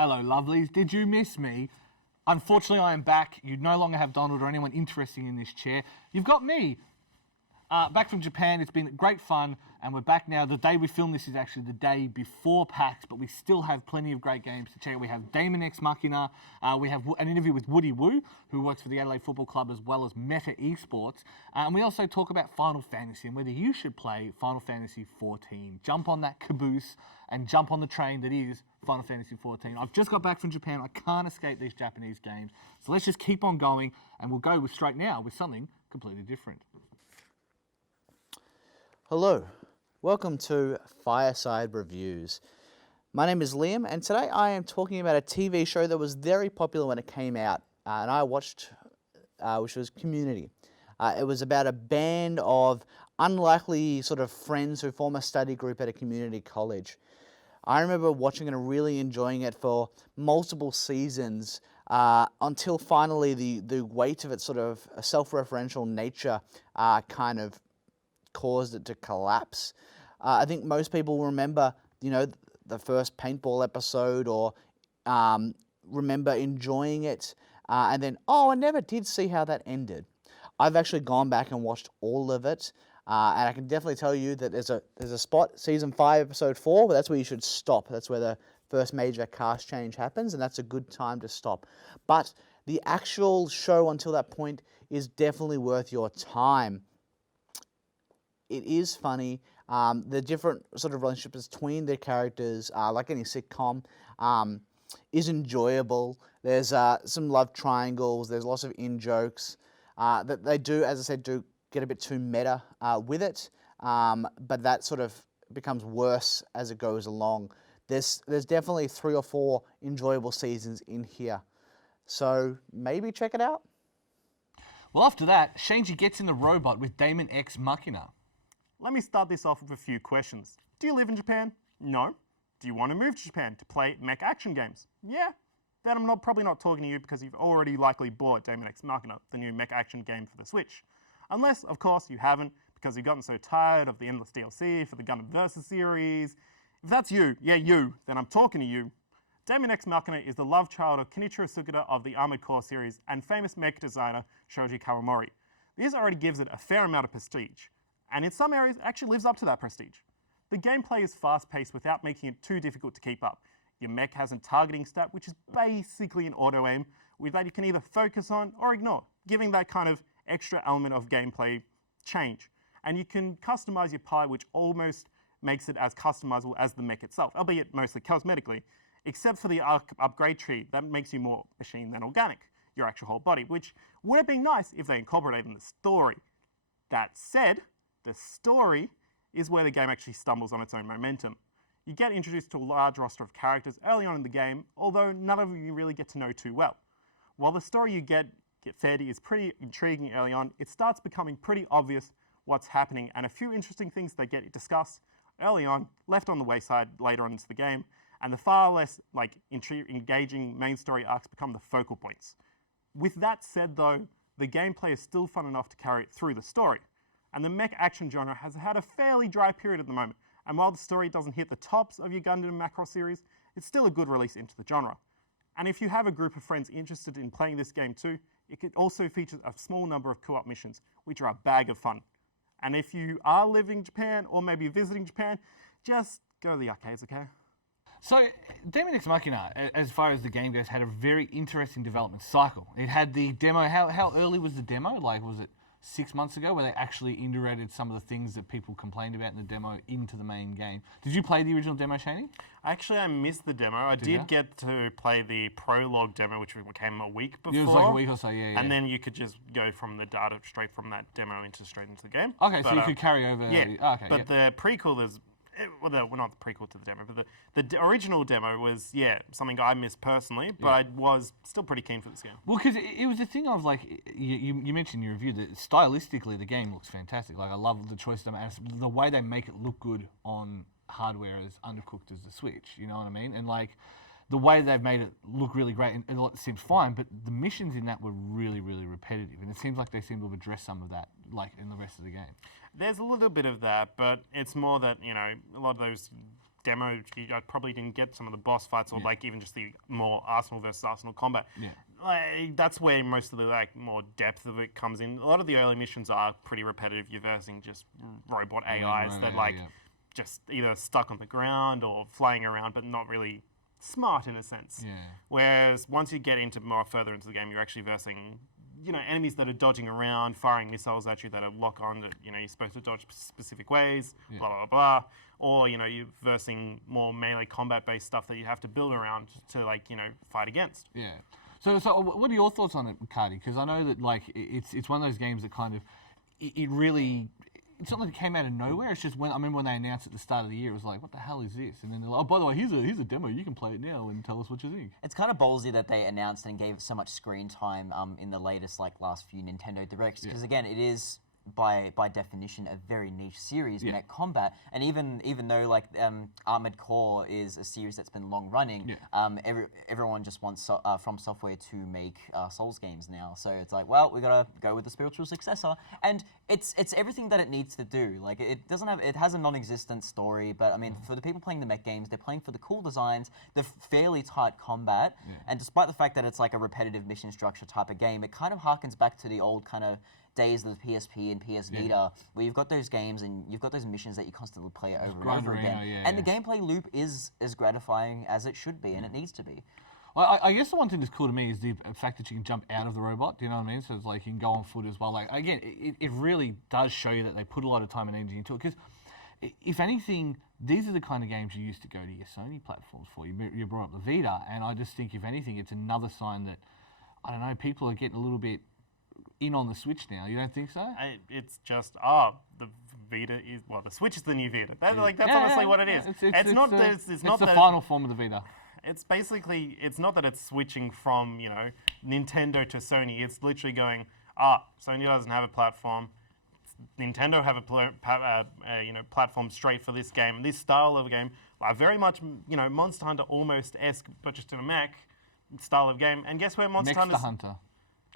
Hello, lovelies. Did you miss me? Unfortunately, I am back. You no longer have Donald or anyone interesting in this chair. You've got me. Back from Japan. It's been great fun, and we're back now. The day we film this is actually the day before PAX, but we still have plenty of great games to check out. We have Daemon X Machina. We have an interview with Woody Woo, who works for the Adelaide Football Club, as well as Meta Esports. And we also talk about Final Fantasy and whether you should play Final Fantasy XIV. Jump on that caboose and jump on the train that is Final Fantasy XIV. I've just got back from Japan. I can't escape these Japanese games. So let's just keep on going, and we'll go straight now with something completely different. Hello, welcome to Fireside Reviews. My name is Liam, and today I am talking about a TV show that was very popular when it came out, and I watched, which was Community. It was about a band of unlikely sort of friends who form a study group at a community college. I remember watching it and really enjoying it for multiple seasons until finally the weight of its sort of self-referential nature kind of caused it to collapse. I think most people remember, the first paintball episode or remember enjoying it and then, I never did see how that ended. I've actually gone back and watched all of it and I can definitely tell you that there's a spot, season 5, episode 4, but that's where you should stop. That's where the first major cast change happens, and that's a good time to stop. But the actual show until that point is definitely worth your time. It is funny. The different sort of relationships between the characters, like any sitcom, is enjoyable. There's some love triangles. There's lots of in-jokes. That they do, as I said, do get a bit too meta with it, but that sort of becomes worse as it goes along. There's definitely 3 or 4 enjoyable seasons in here. So maybe check it out. Well, after that, Shanji gets in the robot with Daemon X Machina. Let me start this off with a few questions. Do you live in Japan? No. Do you want to move to Japan to play mech action games? Yeah. Then I'm probably not talking to you because you've already likely bought Daemon X Machina, the new mech action game for the Switch. Unless, of course, you haven't because you've gotten so tired of the endless DLC for the Gundam Versus series. If that's you, then I'm talking to you. Daemon X Machina is the love child of Kenichiro Sugita of the Armored Core series and famous mech designer Shoji Kawamori. This already gives it a fair amount of prestige, and in some areas actually lives up to that prestige. The gameplay is fast-paced without making it too difficult to keep up. Your mech has a targeting stat, which is basically an auto-aim, with that you can either focus on or ignore, giving that kind of extra element of gameplay change. And you can customize your pilot, which almost makes it as customizable as the mech itself, albeit mostly cosmetically, except for the upgrade tree that makes you more machine than organic, your actual whole body, which would have been nice if they incorporated in the story. That said, the story is where the game actually stumbles on its own momentum. You get introduced to a large roster of characters early on in the game, although none of them you really get to know too well. While the story you get fed is pretty intriguing early on, it starts becoming pretty obvious what's happening, and a few interesting things that get discussed early on, left on the wayside later on into the game, and the far less engaging main story arcs become the focal points. With that said though, the gameplay is still fun enough to carry it through the story. And the mech action genre has had a fairly dry period at the moment, and while the story doesn't hit the tops of your Gundam Macross series, it's still a good release into the genre. And if you have a group of friends interested in playing this game too, it also features a small number of co-op missions, which are a bag of fun. And if you are living in Japan, or maybe visiting Japan, just go to the arcades, okay? So, Daemon X Machina, as far as the game goes, had a very interesting development cycle. It had the demo, how early was the demo? Like, was it 6 months ago, where they actually integrated some of the things that people complained about in the demo into the main game? Did you play the original demo, Shani? Actually, I missed the demo. I did get to play the prologue demo, which came a week before. It was like a week or so, yeah. And then you could just go from the data straight from that demo straight into the game. Okay, so you could carry over. Yeah, okay, but the prequel is, well, not the prequel to the demo, but the original demo was, something I missed personally, but I was still pretty keen for this game. Well, because it was a thing of, like, you mentioned in your review that stylistically the game looks fantastic. Like, I love the choice of the way they make it look good on hardware as undercooked as the Switch, you know what I mean? And, like, the way they've made it look really great, and it seemed fine, but the missions in that were really, really repetitive, and it seems like they seem to have addressed some of that, like, in the rest of the game. There's a little bit of that, but it's more that, a lot of those demo, I probably didn't get some of the boss fights or like even just the more Arsenal versus Arsenal combat. Yeah. Like, that's where most of the like more depth of it comes in. A lot of the early missions are pretty repetitive. You're versing just robot AIs that like just either stuck on the ground or flying around, but not really smart in a sense. Yeah. Whereas once you get into more further into the game, you're actually versing, you know, enemies that are dodging around, firing missiles at you that are lock on that, you know, you're supposed to dodge specific ways, blah, blah, blah. Or, you know, you're versing more melee combat-based stuff that you have to build around to, like, you know, fight against. Yeah. So what are your thoughts on it, Cardi? Because I know that, like, it's one of those games that kind of, it really, it's not like it came out of nowhere. It's just when I remember when they announced at the start of the year, it was like, what the hell is this? And then they're like, oh, by the way, here's a demo. You can play it now and tell us what you think. It's kind of ballsy that they announced and gave so much screen time in the latest, like, last few Nintendo Directs. Because again, it is by definition a very niche series, mech combat. And even though like Armored Core is a series that's been long running, everyone just wants From Software to make Souls games now. So it's like, well, we gotta go with the spiritual successor, and it's everything that it needs to do. Like it has a non-existent story, but I mean, for the people playing the mech games, they're playing for the cool designs, the fairly tight combat, and despite the fact that it's like a repetitive mission structure type of game, it kind of harkens back to the old kind of days of the PSP and PS Vita, where you've got those games and you've got those missions that you constantly play over and over again. And the gameplay loop is as gratifying as it should be, and it needs to be. Well, I guess the one thing that's cool to me is the fact that you can jump out of the robot. Do you know what I mean? So it's like you can go on foot as well. Like again, it really does show you that they put a lot of time and energy into it. Because if anything, these are the kind of games you used to go to your Sony platforms for. You brought up the Vita, and I just think if anything, it's another sign that I don't know, people are getting a little bit in on the Switch now. You don't think so? It's just the Vita is the Switch is the new Vita. That's honestly what it is. It's not the final form of the Vita. It's basically, it's not that it's switching from, you know, Nintendo to Sony. It's literally going, Sony doesn't have a platform. Nintendo have a platform straight for this game. This style of game, very much, you know, Monster Hunter almost-esque, but just in a mech style of game. And guess where Monster Hunter.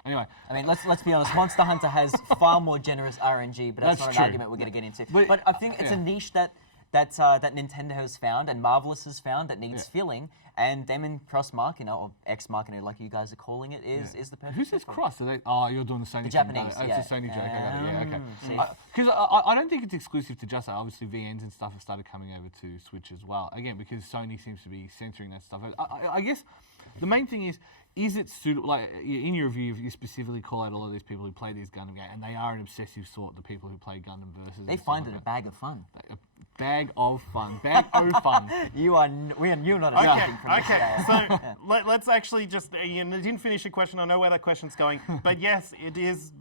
Anyway, I mean, let's be honest. Monster Hunter has far more generous RNG, but that's not an argument we're going to get into. But I think it's a niche that Nintendo has found and Marvelous has found that needs filling. And Daemon X Machina, or X Machina, like you guys are calling it, is the perfect. Who says cross? Are they? You're doing the Sony. The Japanese. It's a Sony joke. Okay. Okay. Because I don't think it's exclusive to just that. Obviously, VNs and stuff have started coming over to Switch as well. Again, because Sony seems to be censoring that stuff. I guess the main thing is it suitable? Like in your review, you specifically call out a lot of these people who play these Gundam games, and they are an obsessive sort. The people who play Gundam versus. They find it a bag of fun. A bag of fun. Bag o' fun. You're not anything from this today. So let's actually just. You didn't finish your question. I know where that question's going, but yes, it is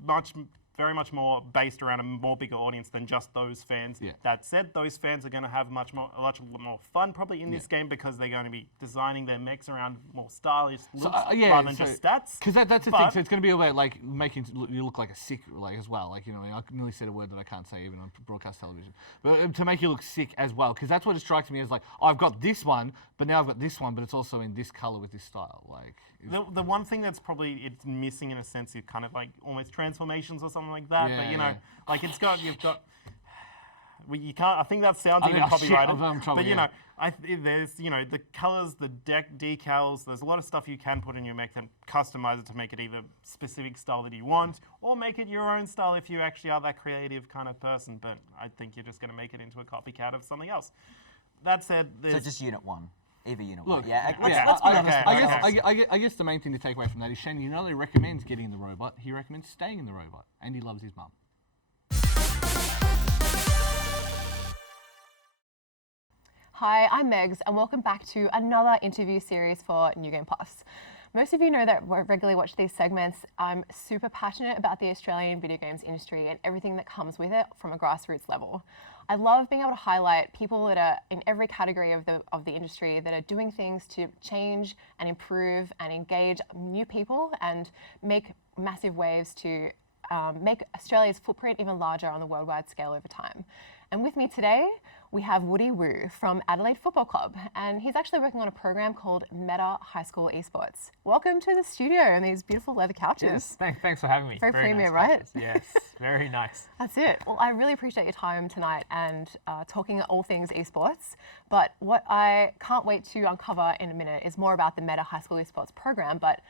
very much more based around a more bigger audience than just those fans. That said, those fans are going to have a lot more fun probably in this game because they're going to be designing their mechs around more stylish looks rather than just stats. Because that's the thing. So it's going to be about like making you look like a sick as well. Like, you know, I nearly said a word that I can't say even on broadcast television. But to make you look sick as well, because that's what it strikes me as like, I've got this one, but now I've got this one, but it's also in this color with this style. Like the one thing that's probably it's missing in a sense is kind of like almost transformations or something like that. But you know, like you've got. You can't. I think that sounds even copyrighted. But you know, there's the colors, the deck decals. There's a lot of stuff you can put in your mech and customize it to make it either specific style that you want, or make it your own style if you actually are that creative kind of person. But I think you're just going to make it into a copycat of something else. That said, so just Unit 1. Either Unit 1. Let's be honest. I guess the main thing to take away from that is Shane, he not only recommends getting in the robot, he recommends staying in the robot, and he loves his mum. Hi, I'm Megs, and welcome back to another interview series for New Game Plus. Most of you know that I regularly watch these segments. I'm super passionate about the Australian video games industry and everything that comes with it from a grassroots level. I love being able to highlight people that are in every category of the industry that are doing things to change and improve and engage new people and make massive waves to make Australia's footprint even larger on the worldwide scale over time. And with me today, we have Woody Woo from Adelaide Football Club, and he's actually working on a program called Meta High School Esports. Welcome to the studio and these beautiful leather couches. Yes, thanks for having me. Very premium, nice right? couches. Yes, very nice. That's it. Well, I really appreciate your time tonight and talking all things esports. But what I can't wait to uncover in a minute is more about the Meta High School Esports program. But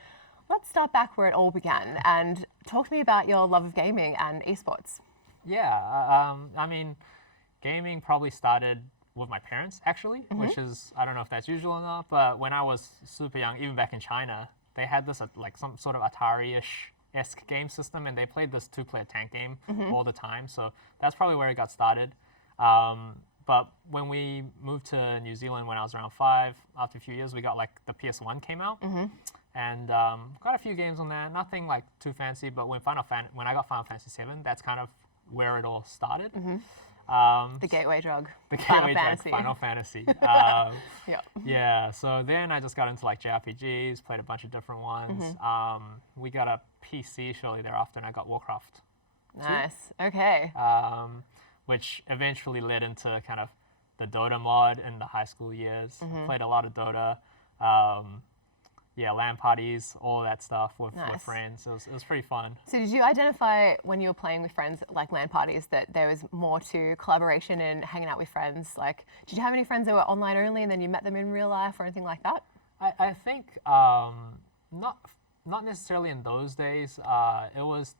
let's start back where it all began and talk to me about your love of gaming and esports. Yeah, I mean, gaming probably started with my parents, actually, which is, I don't know if that's usual or not, but when I was super young, even back in China, they had this like some sort of Atari-ish-esque game system, and they played this two-player tank game all the time, so that's probably where it got started. But when we moved to New Zealand when I was around 5, after a few years, we got like the PS1 came out, and got a few games on there, nothing like too fancy, but when I got Final Fantasy XIV, that's kind of where it all started. The gateway drug. The Final gateway drug, Fantasy. Final Fantasy. Yeah. Yeah, so then I just got into like JRPGs, played a bunch of different ones. We got a PC shortly thereafter, and I got Warcraft, Nice. Okay. which eventually led into kind of the Dota mod in the high school years. Played a lot of Dota. Yeah, LAN parties, all that stuff with Nice. friends. It was pretty fun. So did you identify when you were playing with friends like LAN parties that there was more to collaboration and hanging out with friends? Like, did you have any friends that were online only and then you met them in real life or anything like that? I think not necessarily in those days. It was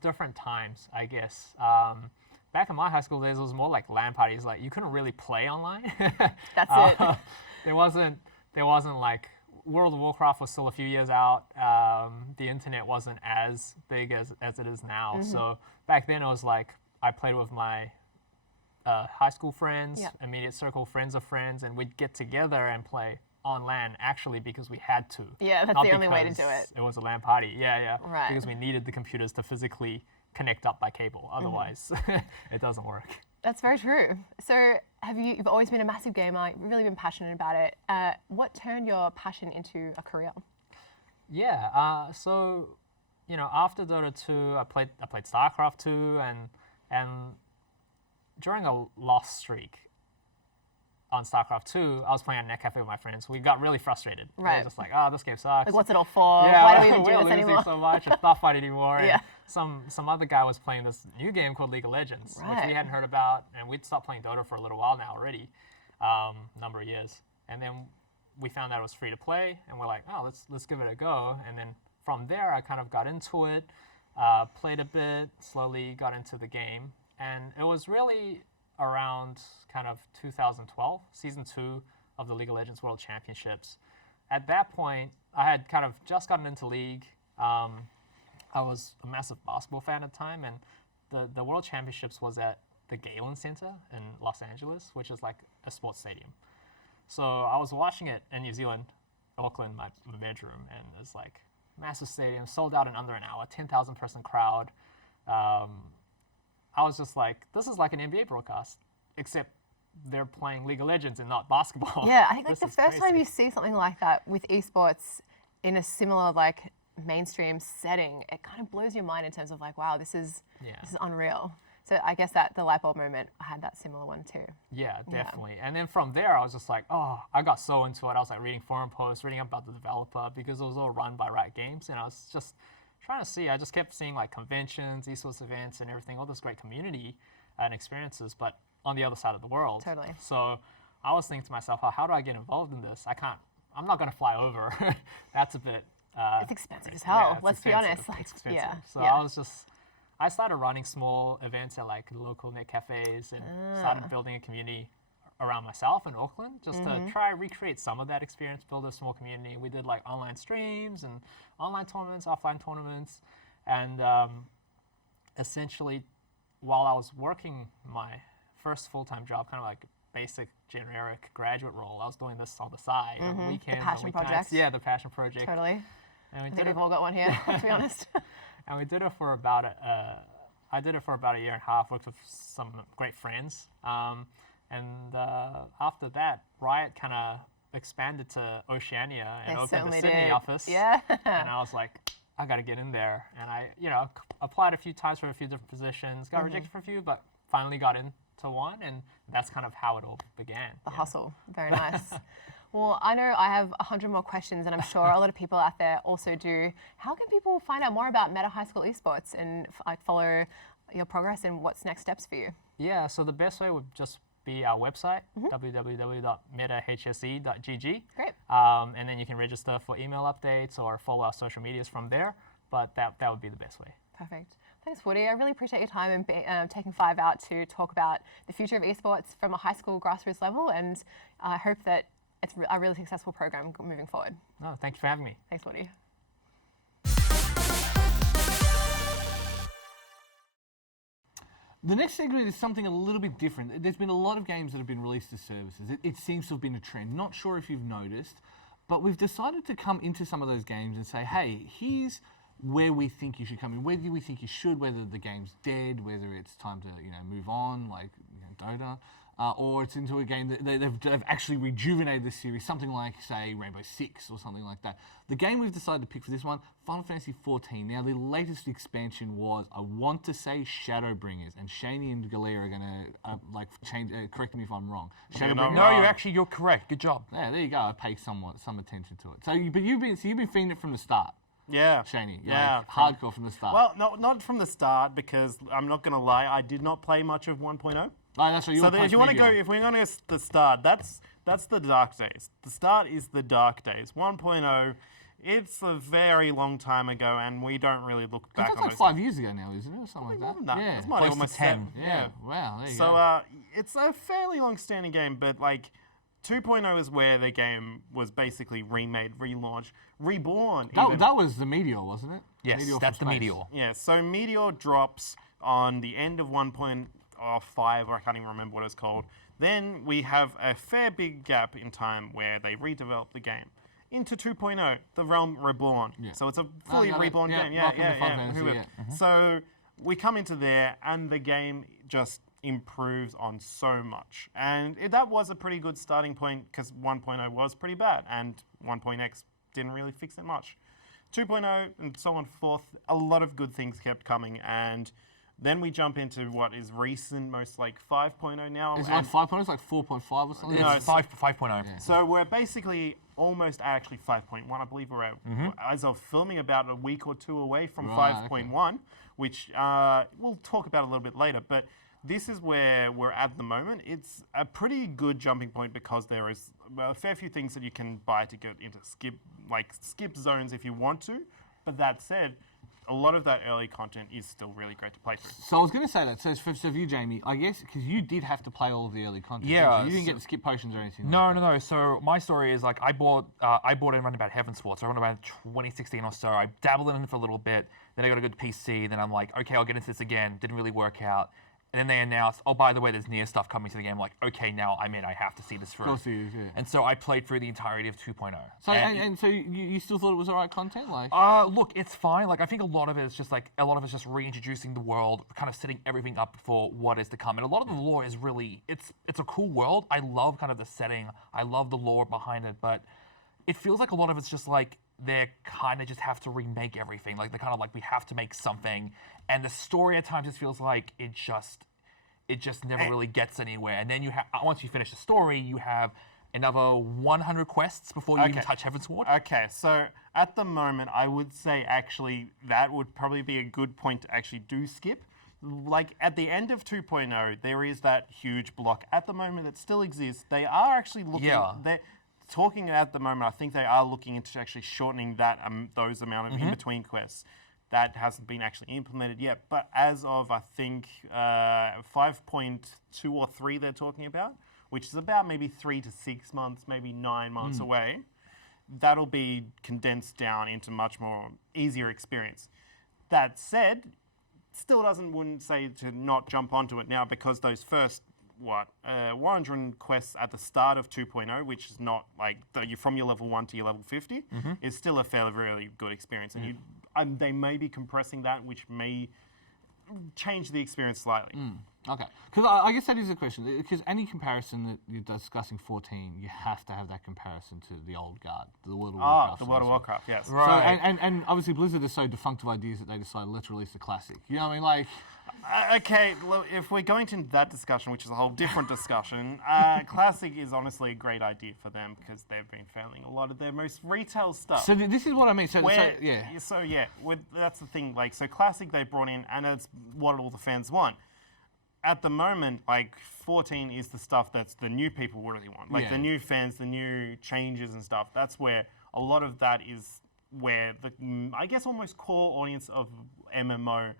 different times, I guess. Back in my high school days, it was more like LAN parties. Like you couldn't really play online. That's it. There wasn't like World of Warcraft was still a few years out. The internet wasn't as big as it is now. So back then it was like I played with my high school friends, immediate circle friends of friends, and we'd get together and play on LAN actually because we had to. Yeah, that's Not the only way to because do it. It was a LAN party. Yeah. Right. Because we needed the computers to physically connect up by cable. Otherwise, it doesn't work. That's very true. So you've always been a massive gamer, you've really been passionate about it. What turned your passion into a career? Yeah, so after Dota 2, I played StarCraft 2, and during a loss streak on StarCraft 2, I was playing at NetCafe with my friends. We got really frustrated. We Right. were just like, oh, this game sucks. Like, what's it all for? Yeah, Why do we even we're do this losing anymore? so much. It's not fun anymore. Yeah. And some other guy was playing this new game called League of Legends, which Right. we hadn't heard about, and we'd stopped playing Dota for a little while now already, number of years. And then we found out it was free to play, and we're like, oh, let's give it a go. And then from there, I kind of got into it, played a bit, slowly got into the game, and it was really around kind of 2012, season 2 of the League of Legends World Championships. At that point, I had kind of just gotten into League. I was a massive basketball fan at the time, and the World Championships was at the Galen Center in Los Angeles, which is like a sports stadium. So I was watching it in New Zealand, Auckland, my bedroom, and it's like massive stadium, sold out in under an hour, 10,000 person crowd. I was just like, this is like an NBA broadcast, except they're playing League of Legends and not basketball. Yeah, I think like This the is first time crazy. you see something like that with esports in a similar like mainstream setting, it kind of blows your mind in terms of like, wow, this is unreal. So I guess that the light bulb moment, I had that similar one too. Yeah, definitely. And then from there, I was just like, oh, I got so into it. I was like reading forum posts, reading about the developer because it was all run by Riot Games. And I was just trying to see, I just kept seeing like conventions, esports events and everything, all this great community and experiences, but on the other side of the world. Totally. So I was thinking to myself, oh, how do I get involved in this? I'm not going to fly over. That's a bit. It's expensive as hell, it's let's be expensive. honest. Like, It's expensive. yeah, So yeah. I started running small events at like local net cafes and started building a community around myself in Auckland just to try recreate some of that experience, build a small community. We did like online streams and online tournaments, offline tournaments. And essentially, while I was working my first full-time job, kind of like basic generic graduate role, I was doing this on the side on weekends, passion on weeknights. project. Yeah, the passion project. Totally. And we I did think it we've all got one here, to be honest. and we did it for about I did it for about a year and a half. Worked with some great friends, and after that, Riot kind of expanded to Oceania and They opened the certainly Sydney did. office. Yeah. And I was like, I got to get in there. And I, applied a few times for a few different positions. Got rejected for a few, but finally got in to one, and that's kind of how it all began. The hustle. Very nice. Well, I know I have 100 more questions, and I'm sure a lot of people out there also do. How can people find out more about Meta High School Esports and follow your progress and what's next steps for you? Yeah, so the best way would just be our website, www.metahse.gg. Great. And then you can register for email updates or follow our social medias from there. But that would be the best way. Perfect. Thanks, Woody. I really appreciate your time and taking 5 out to talk about the future of esports from a high school grassroots level. And I hope that it's a really successful program moving forward. No, thank you for having me. Thanks, Woody. The next segment is something a little bit different. There's been a lot of games that have been released as services. It seems to have been a trend. Not sure if you've noticed, but we've decided to come into some of those games and say, hey, here's where we think you should come in, whether we think you should, whether the game's dead, whether it's time to move on, like Dota, or it's into a game that they've actually rejuvenated the series, something like, say, Rainbow Six or something like that. The game we've decided to pick for this one, Final Fantasy XIV. Now, the latest expansion was, I want to say, Shadowbringers, and Shani and Galea are going to change. Correct me if I'm wrong. No, You're correct. Good job. Yeah, there you go. I paid some attention to it. So, you've been feeding it from the start. Yeah. Shani, Yeah. hardcore from the start. Well, not from the start, because I'm not going to lie, I did not play much of 1.0. Oh, that's what you So were if you want to go, if we're going to the start, that's the dark days. The start is the dark days. 1.0, it's a very long time ago, and we don't really look back that's on like those. 5 years ago now, isn't it, or something More like than that? that. Yeah, It's might Close to almost 10. yeah. Wow, there you So go. it's a fairly long-standing game, but like 2.0 is where the game was basically remade, relaunched, reborn. even. That was the Meteor, wasn't it? Yes, Meteor that's the from space. Meteor. Yeah, so Meteor drops on the end of 1.5, or I can't even remember what it's called. Then we have a fair big gap in time where they redevelop the game into 2.0, The Realm Reborn. Yeah. So it's a fully reborn game. welcome to Final Fantasy, Whoever. So we come into there, and the game just improves on so much. And that was a pretty good starting point, because 1.0 was pretty bad, and 1.x didn't really fix it much. 2.0 and so on forth, a lot of good things kept coming, and then we jump into what is recent, most like 5.0 now. Is it like 5.0? It's like 4.5 or something? No, It's 5.0. So we're basically almost actually 5.1. I believe we're at, as of filming, about a week or two away from Right, 5.1, which we'll talk about a little bit later. But this is where we're at the moment. It's a pretty good jumping point, because there is a fair few things that you can buy to get into skip zones if you want to. But that said, a lot of that early content is still really great to play through. So I was going to say that. So for you, Jamie, I guess, because you did have to play all of the early content. Yeah, didn't you? You didn't get to skip potions or anything. No. So my story is like I bought it around about Heaven Sports, around about 2016 or so. I dabbled in it for a little bit. Then I got a good PC. Then I'm like, okay, I'll get into this again. Didn't really work out. And then they announced, oh, by the way, there's near stuff coming to the game. I'm like, okay, now I'm in. I have to see this through. Of course it is, yeah. And so I played through the entirety of 2.0. So, and so you still thought it was all right content? Like, Look, it's fine. Like I think a lot of it is just reintroducing the world, kind of setting everything up for what is to come. And a lot of the lore is really, it's a cool world. I love kind of the setting. I love the lore behind it, but it feels like a lot of it's just like they kind of just have to remake everything. Like they're kind of like, we have to make something. And the story at times just feels like it just never really gets anywhere. And then you have, once you finish the story, you have another 100 quests before you even touch Heaven's Sword. Okay, so at the moment, I would say actually that would probably be a good point to actually do skip. Like at the end of 2.0, there is that huge block at the moment that still exists. They are actually looking. Yeah. They're talking at the moment. I think they are looking into actually shortening that those amount of in between quests. That hasn't been actually implemented yet, but as of I think 5.2 or 3 they're talking about, which is about maybe 3 to 6 months, maybe 9 months away, that'll be condensed down into much more easier experience. That said, still wouldn't say to not jump onto it now, because those first 100 quests at the start of 2.0, which is not like you're from your level 1 to your level 50, is still a fairly really good experience, and they may be compressing that, which may change the experience slightly. Okay, because I guess that is a question. Because any comparison that you're discussing 14, you have to have that comparison to the old guard, the World of Warcraft. The World of Warcraft, yes. So, and obviously Blizzard is so defunct of ideas that they decided let's release a classic. You know what I mean? Like, Okay, look, if we're going into that discussion, which is a whole different discussion, Classic is honestly a great idea for them because they've been failing a lot of their most retail stuff. so this is what I mean. So That's the thing. Like, so Classic they brought in, and it's what all the fans want. At the moment, like 14 is the stuff that's the new people really want. Like Yeah. the new fans, the new changes and stuff. That's where a lot of that is where the, I guess, almost core audience of MMO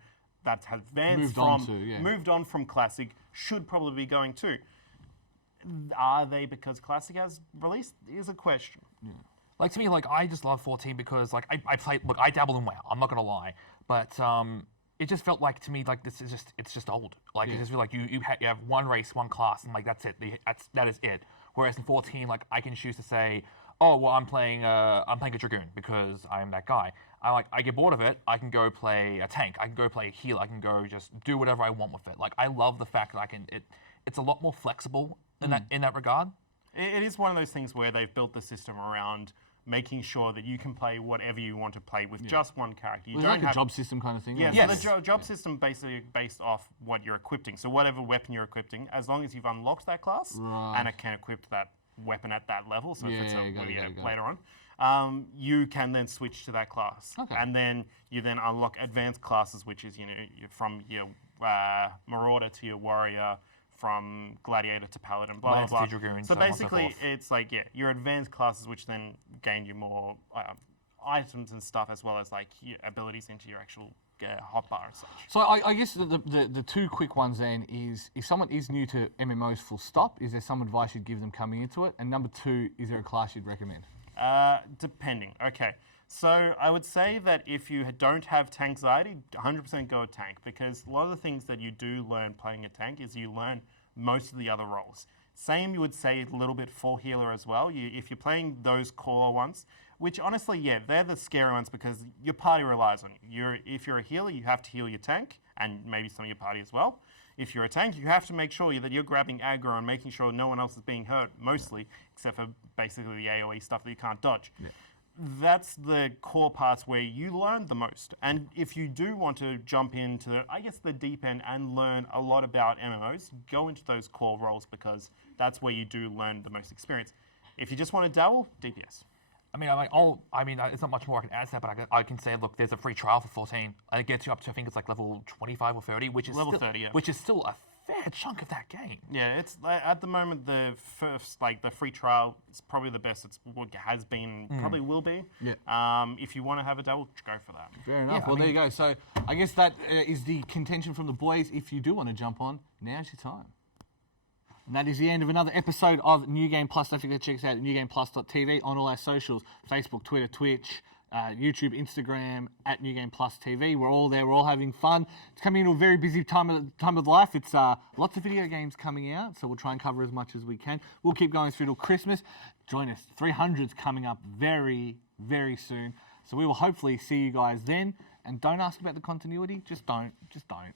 that has advanced moved on from Classic should probably be going to. Are they because Classic has released? Is a question. Like to me, like I just love 14 because like I play. Look, I dabble in WoW. I'm not gonna lie, but it just felt like to me like it's just old. Like it just feel like you have one race, one class, and like that's it. That is it. Whereas in 14, like I can choose to say, oh well, I'm playing a Dragoon because I'm that guy. I get bored of it. I can go play a tank. I can go play a healer. I can go just do whatever I want with it. Like I love the fact that I can. It's a lot more flexible in that regard. It is one of those things where they've built the system around making sure that you can play whatever you want to play with just one character. You it's don't like have a job system kind of thing. Yeah, right? yes. So the job system basically based off what you're equipping. So whatever weapon you're equipping, as long as you've unlocked that class and it can equip that weapon at that level. So if it's later on, you can then switch to that class. Okay. And then you then unlock advanced classes, which is you're from your Marauder to your Warrior, from Gladiator to Paladin, blah Lance blah to Dragoon, blah. so So on and so basically, forth. it's like your advanced classes, which then gain you more items and stuff, as well as like your abilities into your actual hotbar and such. So I guess the two quick ones then is if someone is new to MMOs full stop, is there some advice you'd give them coming into it? And number two, is there a class you'd recommend? Depending. Okay. So I would say that if you don't have tank anxiety, 100% go with tank, because a lot of the things that you do learn playing a tank is you learn most of the other roles. Same, you would say a little bit for healer as well. If you're playing those core ones, which honestly, yeah, they're the scary ones because your party relies on you. If you're a healer, you have to heal your tank and maybe some of your party as well. If you're a tank, you have to make sure that you're grabbing aggro and making sure no one else is being hurt, mostly, except for basically the AoE stuff that you can't dodge. Yeah. That's the core parts where you learn the most. And if you do want to jump into, I guess, the deep end and learn a lot about MMOs, go into those core roles because that's where you do learn the most experience. If you just want to dabble, DPS. I mean, it's not much more I can add to that, but I can say, look, there's a free trial for 14, and it gets you up to, I think it's like level 25 or 30, which is level still, 30, yeah. which is still a fair chunk of that game. Yeah, it's at the moment the first, like the free trial, it's probably the best it's what has been, probably will be. Yeah. If you want to have a dabble, go for that. Fair enough. Yeah, Well, there you go. So I guess that is the contention from the boys. If you do want to jump on, now's your time. And that is the end of another episode of New Game Plus. Don't forget to check us out at newgameplus.tv on all our socials, Facebook, Twitter, Twitch, YouTube, Instagram, at New Game Plus TV. We're all there. We're all having fun. It's coming into a very busy time of life. It's lots of video games coming out, so we'll try and cover as much as we can. We'll keep going through till Christmas. Join us. 300's coming up very, very soon. So we will hopefully see you guys then. And don't ask about the continuity. Just don't. Just don't.